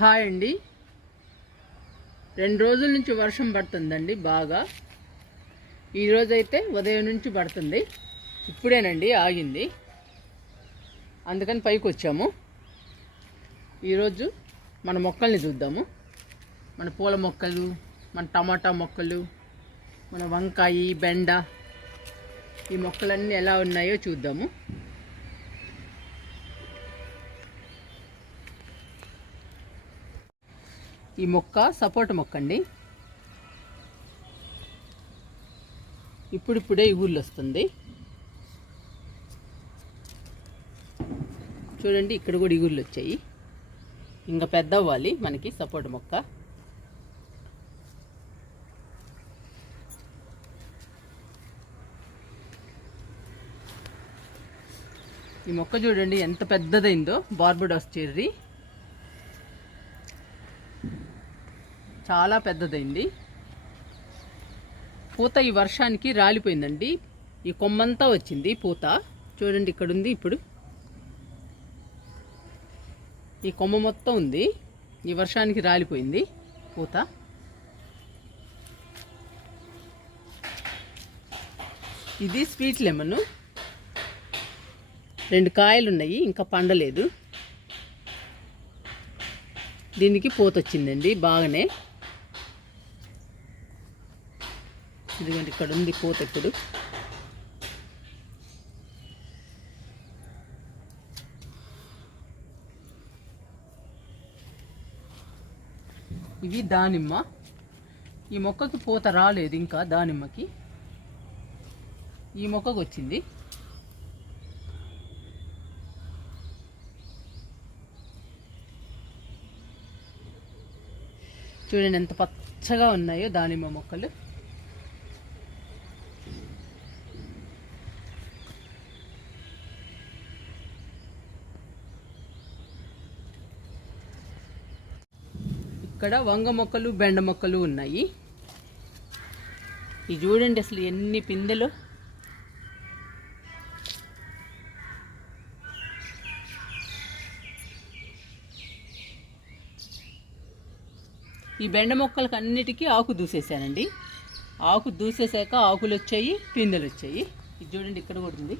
Hi అండి. 2 రోజుల నుంచి వర్షం పడుతుందండి బాగా. ఈరోజైతే ఉదయం నుంచి పడుతుంది. ఇప్పుడేనండి ఆగింది. అందుకని పైకి వచ్చాము. ఈరోజు మన మొక్కల్ని చూద్దాము. మన పూల మొక్కలు, మన టమాటా మొక్కలు, మన వంకాయ, బెండ, ఈ మొక్కలన్నీ ఎలా ఉన్నాయో చూద్దాము. ఈ మొక్క సపోటా మొక్క అండి. ఇప్పుడిప్పుడే ఇగుళ్ళు వస్తుంది. చూడండి, ఇక్కడ కూడా ఇగుళ్ళు వచ్చాయి. ఇంకా పెద్ద అవ్వాలి మనకి సపోటా మొక్క. ఈ మొక్క చూడండి ఎంత పెద్దదైందో. బార్బడోస్ చెర్రీ చాలా పెద్దదైంది. పూత ఈ వర్షానికి రాలిపోయిందండి. ఈ కొమ్మంతా వచ్చింది పూత. చూడండి, ఇక్కడ ఉంది. ఇప్పుడు ఈ కొమ్మ మొత్తం ఉంది. ఈ వర్షానికి రాలిపోయింది పూత. ఇది స్వీట్ లెమన్. 2 కాయలు ఉన్నాయి, ఇంకా పండలేదు. దీనికి పూత వచ్చిందండి బాగానే. ఇదిగోండి, ఇక్కడ ఉంది పూత. ఇప్పుడు ఇవి దానిమ్మ. ఈ మొక్కకి పూత రాలేదు ఇంకా. దానిమ్మకి ఈ మొక్కకు వచ్చింది. చూడండి ఎంత పచ్చగా ఉన్నాయో దానిమ్మ మొక్కలు. ఇక్కడ వంగ మొక్కలు, బెండ మొక్కలు ఉన్నాయి. ఇది చూడండి అసలు ఎన్ని పిందెలు. ఈ బెండ మొక్కలకి అన్నిటికీ ఆకు దూసేసానండి. ఆకు దూసేసాక ఆకులు వచ్చాయి, పిందెలు వచ్చాయి. ఇది చూడండి, ఇక్కడ కూడా ఉంది.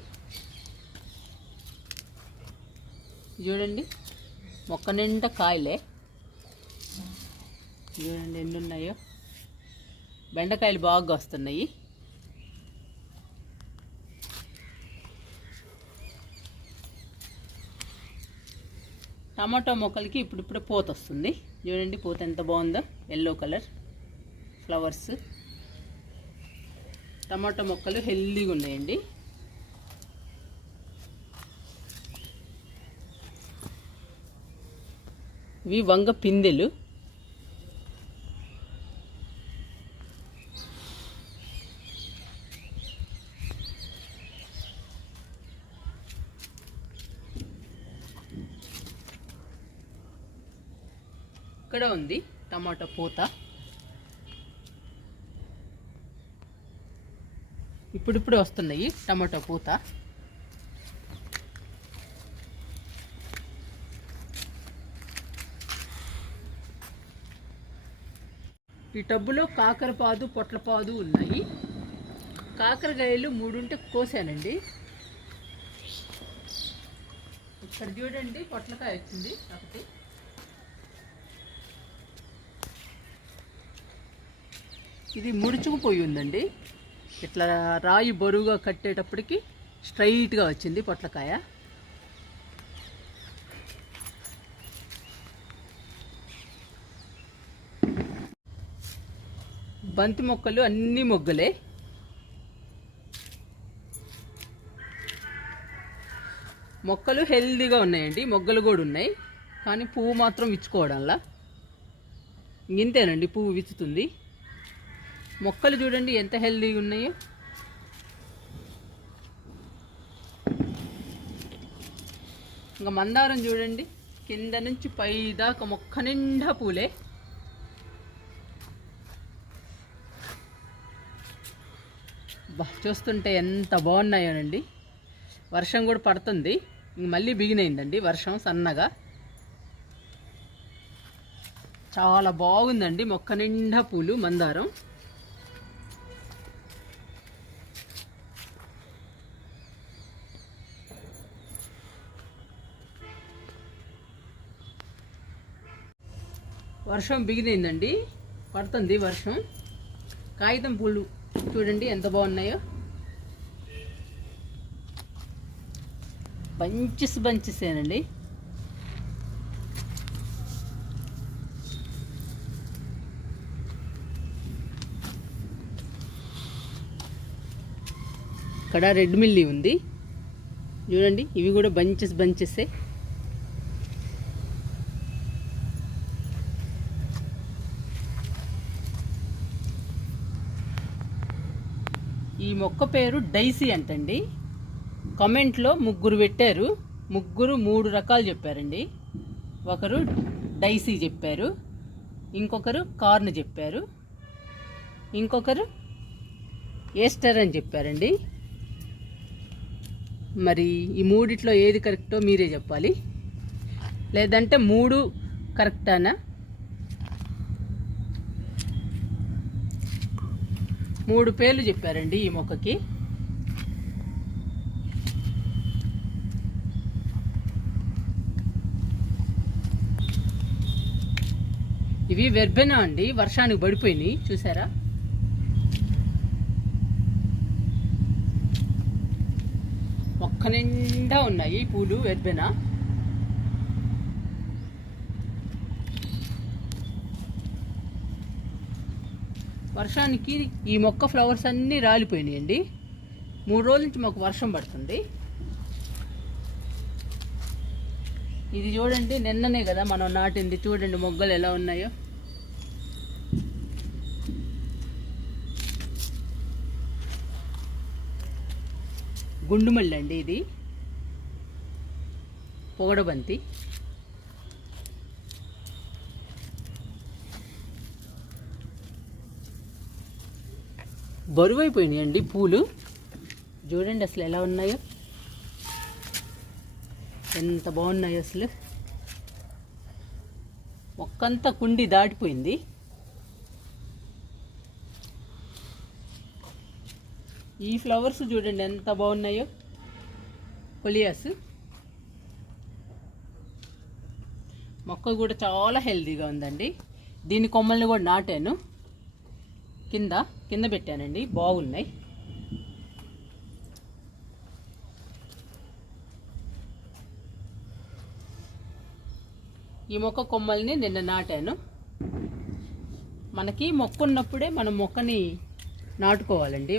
చూడండి, మొక్క నిండా కాయలే. చూడండి ఎన్ని ఉన్నాయో. బెండకాయలు బాగా వస్తున్నాయి. టమాటో మొక్కలకి ఇప్పుడిప్పుడే పూత వస్తుంది. చూడండి పూత ఎంత బాగుందో. Yellow colour flowers. టమాటో మొక్కలు హెల్దీగా ఉన్నాయండి. ఇవి వంగ పిందెలు. ఇక్కడ ఉంది టమాటా పూత. ఇప్పుడిప్పుడే వస్తున్నాయి టమాటా పూత. ఈ టబ్బులో కాకరపాదు, పొట్లపాదు ఉన్నాయి. కాకరకాయలు 3 ఉంటే కోసానండి. ఇక్కడ చూడండి పొట్లకాయ వచ్చింది ఒకటి. ఇది ముడుచుకుపోయి ఉందండి. ఇట్లా రాయి బరువుగా కట్టేటప్పటికి స్ట్రైట్గా వచ్చింది పొట్లకాయ. బంతి మొక్కలు అన్ని మొగ్గలే. మొక్కలు హెల్దీగా ఉన్నాయండి. మొగ్గలు కూడా ఉన్నాయి, కానీ పువ్వు మాత్రం విచ్చుకోవడంలా. ఇంతేనండి, పువ్వు విచ్చుతుంది. మొక్కలు చూడండి ఎంత హెల్దీగా ఉన్నాయో. ఇంకా మందారం చూడండి, కింద నుంచి పై దాకా మొక్క నిండా పూలే. చూస్తుంటే ఎంత బాగున్నాయోనండి. వర్షం కూడా పడుతుంది. మళ్ళీ బిగినైందండి వర్షం సన్నగా. చాలా బాగుందండి, మొక్క నిండా పూలు మందారం. వర్షం బిగినిందండి, పడుతుంది వర్షం. కాగితం పూలు చూడండి ఎంత బాగున్నాయో, బంచెసేనండి. ఇక్కడ రెడ్ మిల్లీ ఉంది చూడండి, ఇవి కూడా బంచెసే. ఈ మొక్క పేరు డైసీ అంటండి. కామెంట్లో ముగ్గురు పెట్టారు, ముగ్గురు 3 రకాలు చెప్పారండి. ఒకరు డైసీ చెప్పారు, ఇంకొకరు కార్న్ చెప్పారు, ఇంకొకరు ఏస్టర్ అని చెప్పారండి. మరి ఈ మూడిట్లో ఏది కరెక్టో మీరే చెప్పాలి, లేదంటే 3 కరెక్టానా? 3 పేర్లు చెప్పారండి ఈ మొక్కకి. ఇవి వెర్బెనా అండి, వర్షానికి పడిపోయినాయి చూసారా. మొక్క నిండా ఉన్నాయి పూలు వెర్బెనా. వర్షానికి ఈ మొక్క ఫ్లవర్స్ అన్నీ రాలిపోయినాయండి. 3 రోజుల నుంచి మాకు వర్షం పడుతుంది. ఇది చూడండి, నిన్ననే కదా మనం నాటింది. చూడండి మొగ్గలు ఎలా ఉన్నాయో. గుండుమల్లి అండి ఇది, పొగడబంతి. బరువైపోయినాయండి పూలు, చూడండి అసలు ఎలా ఉన్నాయో, ఎంత బాగున్నాయో అసలు. మొక్కంతా కుండి దాటిపోయింది. ఈ ఫ్లవర్స్ చూడండి ఎంత బాగున్నాయో, కొలియాస్. మొక్క కూడా చాలా హెల్తీగా ఉందండి. దీని కొమ్మల్ని కూడా నాటాను, కింద పెట్టానండి, బాగున్నాయి. ఈ మొక్క కొమ్మల్ని నిన్న నాటాను. మనకి మొక్క ఉన్నప్పుడే మనం మొక్కని నాటుకోవాలండి.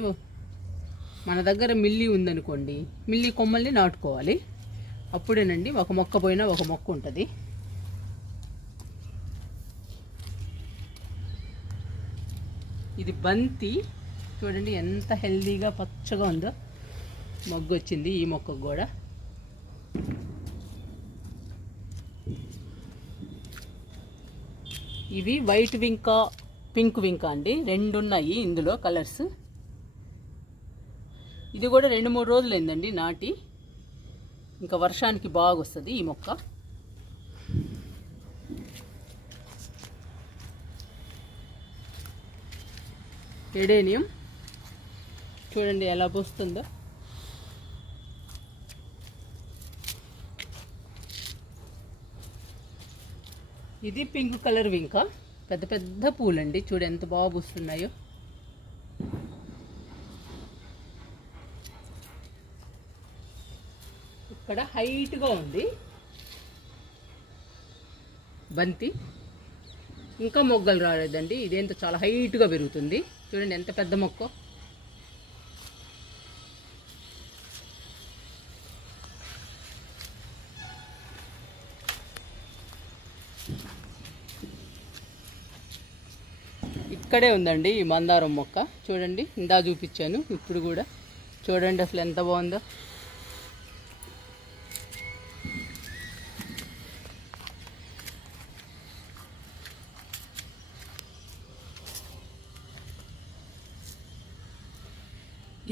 మన దగ్గర మిల్లీ ఉందనుకోండి, మిల్లీ కొమ్మల్ని నాటుకోవాలి, అప్పుడేనండి ఒక మొక్క పోయినా ఒక మొక్క ఉంటుంది. ఇది బంతి చూడండి ఎంత హెల్దీగా పచ్చగా ఉందో, మొగ్గు వచ్చింది ఈ మొక్కకు కూడా. ఇవి వైట్ వింకా, పింక్ వింకా అండి, 2 ఉన్నాయి ఇందులో కలర్స్. ఇది కూడా 2-3 రోజులు అయిందండి నాటి. ఇంకా వర్షానికి బాగా వస్తుంది ఈ మొక్క. ఎడేనియం చూడండి ఎలా పూస్తుందో. ఇది పింక్ కలర్ వింకా, పెద్ద పెద్ద పూలండి, చూడు ఎంత బాగా పూస్తున్నాయో. ఇక్కడ హైట్గా ఉంది బంతి, ఇంకా మొగ్గలు రాలేదండి. ఇదేంతో చాలా హైట్గా పెరుగుతుంది, చూడండి ఎంత పెద్ద మొక్క. ఇక్కడే ఉందండి ఈ మందారం మొక్క, చూడండి ఇందా చూపించాను, ఇప్పుడు కూడా చూడండి అసలు ఎంత బాగుందో.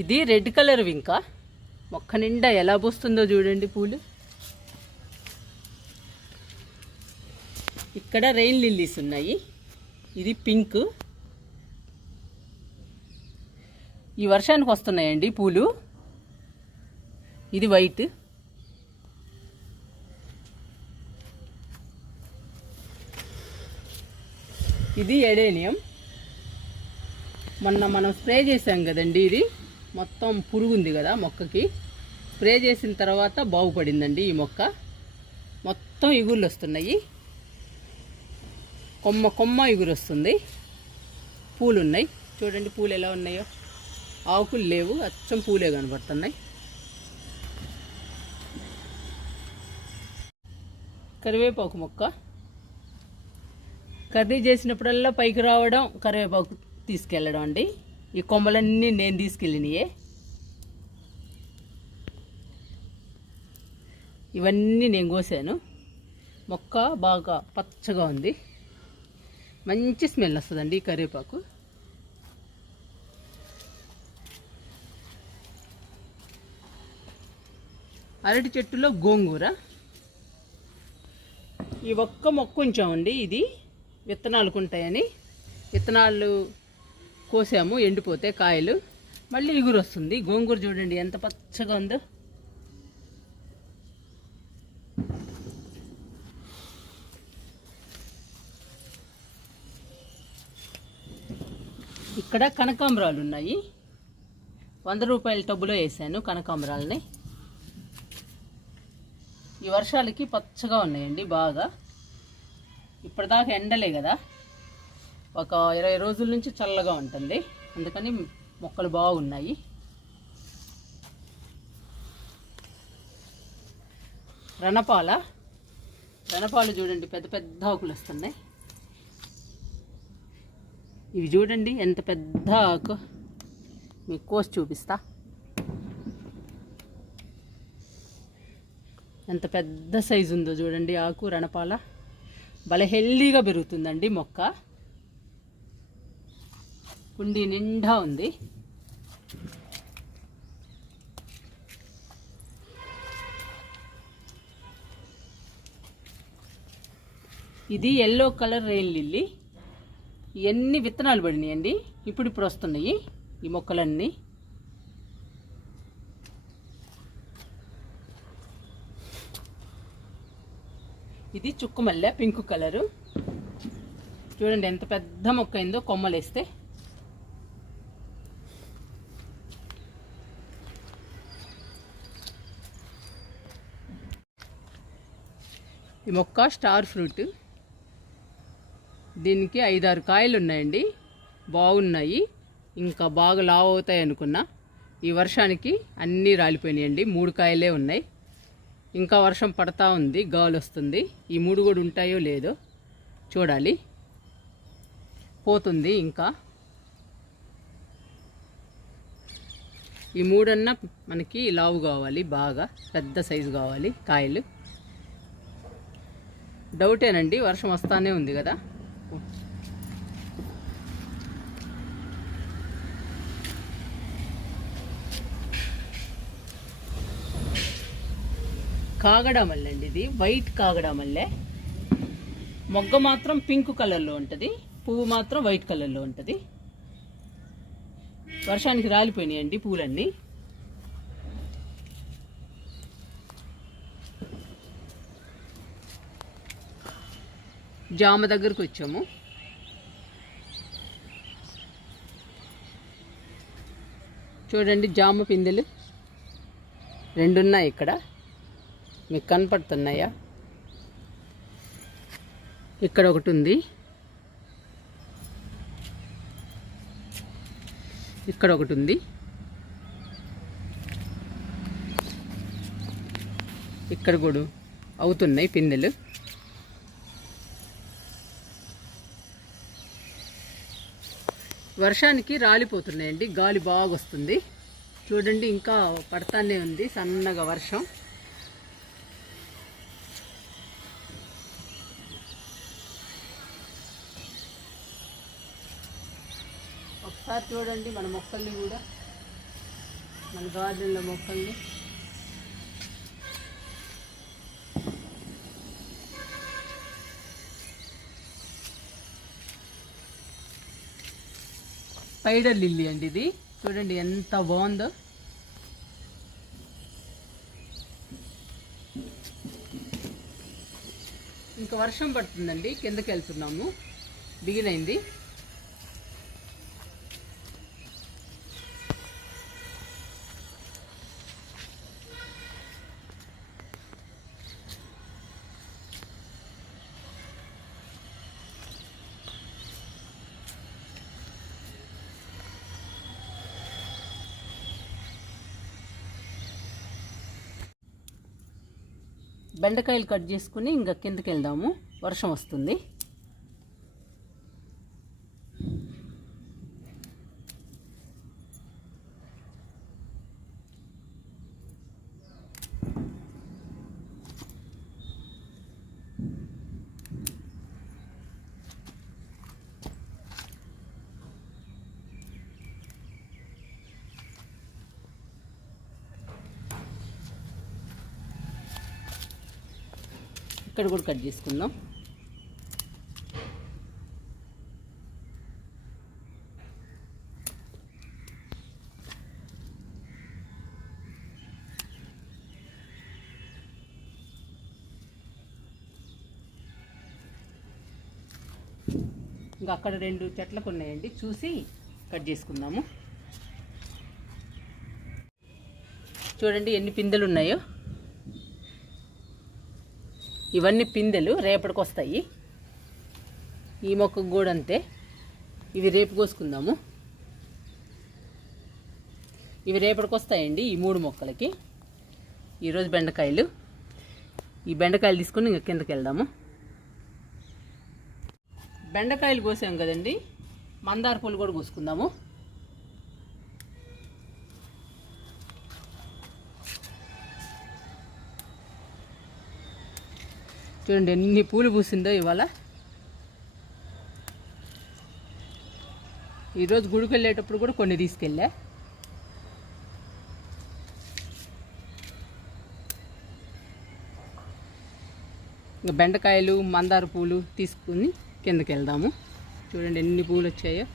ఇది రెడ్ కలర్ వింకా, మొక్క నిండా ఎలా పూస్తుందో చూడండి పూలు. ఇక్కడ రెయిన్ లిల్లీస్ ఉన్నాయి. ఇది పింక్. ఈ వర్షానికి వస్తున్నాయండి పూలు. ఇది వైట్. ఇది ఎడేనియం. మొన్న మనం స్ప్రే చేసాం కదండి. ఇది మొత్తం పురుగుంది కదా మొక్కకి. స్ప్రే చేసిన తర్వాత బాగుపడిందండి ఈ మొక్క. మొత్తం ఇగుళ్ళు వస్తున్నాయి. కొమ్మ కొమ్మ ఇగురు వస్తుంది. పూలు ఉన్నాయి. చూడండి పూలు ఎలా ఉన్నాయో. ఆకులు లేవు, అచ్చం పూలే కనబడుతున్నాయి. కరివేపాకు మొక్క. కర్రీ చేసినప్పుడల్లా పైకి రావడం, కరివేపాకు తీసుకెళ్ళడం అండి. ఈ కొమ్మలన్నీ నేను తీసుకెళ్ళినయే. ఇవన్నీ నేను కోసాను. మొక్క బాగా పచ్చగా ఉంది. మంచి స్మెల్ వస్తుందండి ఈ కరివేపాకు. అరటి చెట్టులో గోంగూర. ఈ ఒక్క మొక్క ఉంచామండి. ఇది విత్తనాలకు ఉంటాయని విత్తనాలు కోసాము. ఎండిపోతే కాయలు మళ్ళీ ఇగురు వస్తుంది. గోంగూర చూడండి ఎంత పచ్చగా ఉందో. ఇక్కడ కనకాంబరాలు ఉన్నాయి. 100 రూపాయల టబ్బులో వేసాను కనకాంబరాలని. ఈ వర్షాలకి పచ్చగా ఉన్నాయండి బాగా. ఇప్పటిదాకా ఎండలే కదా, ఒక 20 రోజుల నుంచి చల్లగా ఉంటుంది. అందుకని మొక్కలు బాగున్నాయి. రణపాలు చూడండి పెద్ద పెద్ద ఆకులు వస్తున్నాయి. ఇవి చూడండి ఎంత పెద్ద ఆకు. మీకు కోసి చూపిస్తా. ఎంత పెద్ద సైజు ఉందో చూడండి ఆకు. రణపాల భలే హెల్దీగా పెరుగుతుందండి మొక్క. కుండీ నిండా ఉంది. ఇది ఎల్లో కలర్ రెయిన్ లిల్లీ. ఇవన్నీ విత్తనాలు పడినాయండి. ఇప్పుడు వస్తున్నాయి ఈ మొక్కలన్నీ. ఇది చుక్కమల్లె పింక్ కలరు. చూడండి ఎంత పెద్ద మొక్క అయిందో కొమ్మలేస్తే. ఈ మొక్క స్టార్ ఫ్రూట్. దీనికి 5-6 కాయలు ఉన్నాయండి. బాగున్నాయి. ఇంకా బాగా లావు అవుతాయి అనుకున్నా. ఈ వర్షానికి అన్నీ రాలిపోయినాయండి. 3 కాయలే ఉన్నాయి. ఇంకా వర్షం పడతా ఉంది, గాలి వస్తుంది. ఈ 3 కూడా ఉంటాయో లేదో చూడాలి. పోతుంది ఇంకా. ఈ 3 అన్నా మనకి లావు కావాలి, బాగా పెద్ద సైజు కావాలి కాయలు. డౌటేనండి, వర్షం వస్తానే ఉంది కదా. కాగడా మల్లె అండి. ఇది వైట్ కాగడా మల్లె. మొగ్గ మాత్రం పింక్ కలర్లో ఉంటుంది, పువ్వు మాత్రం వైట్ కలర్లో ఉంటుంది. వర్షానికి రాలిపోయినాయండి పూలన్నీ. జామ దగ్గరకు వచ్చాము. చూడండి జామ పిందెలు 2 ఉన్నాయి ఇక్కడ. మీకు కనపడుతున్నాయా? ఇక్కడ ఒకటి ఉంది, ఇక్కడ ఒకటి ఉంది. ఇక్కడ కూడా అవుతున్నాయి పిందెలు. వర్షానికి రాలిపోతున్నాయండి, గాలి బాగా వస్తుంది. చూడండి ఇంకా పడతానే ఉంది సన్నగా వర్షం. ఒకసారి చూడండి మన మొక్కల్ని కూడా, మన గార్డెన్లో మొక్కల్ని. స్పైడర్ లిల్లీ అండి. ఇది చూడండి ఎంత బాగుందో. ఇంకా వర్షం పడుతుందండి, కిందకి వెళ్తున్నాము, బిగినైంది. బెండకాయలు కట్ చేసుకుని ఇంకా కిందకి వెళ్దాము, వర్షం వస్తుంది. ఇక్కడ కూడా కట్ చేసుకుందాం. ఇంకా అక్కడ 2 చెట్లకు ఉన్నాయండి, చూసి కట్ చేసుకుందాము. చూడండి ఎన్ని పిందెలు ఉన్నాయో. ఇవన్నీ పిందెలు రేపటికి వస్తాయి. ఈ మొక్కకు కూడా అంతే, ఇవి రేపు కోసుకుందాము. ఇవి రేపటికి వస్తాయండి ఈ 3 మొక్కలకి. ఈరోజు బెండకాయలు, ఈ బెండకాయలు తీసుకొని ఇంకా కిందకి వెళ్దాము. బెండకాయలు కోసాం కదండి, మందార పూలు కూడా కోసుకుందాము. చూడండి ఎన్ని పూలు పూసిందో ఇవాళ. ఈరోజు గుడికి వెళ్ళేటప్పుడు కూడా కొన్ని తీసుకెళ్ళా. ఇంకా బెండకాయలు మందార పూలు తీసుకుని కిందకి వెళ్దాము. చూడండి ఎన్ని పూలు వచ్చాయో.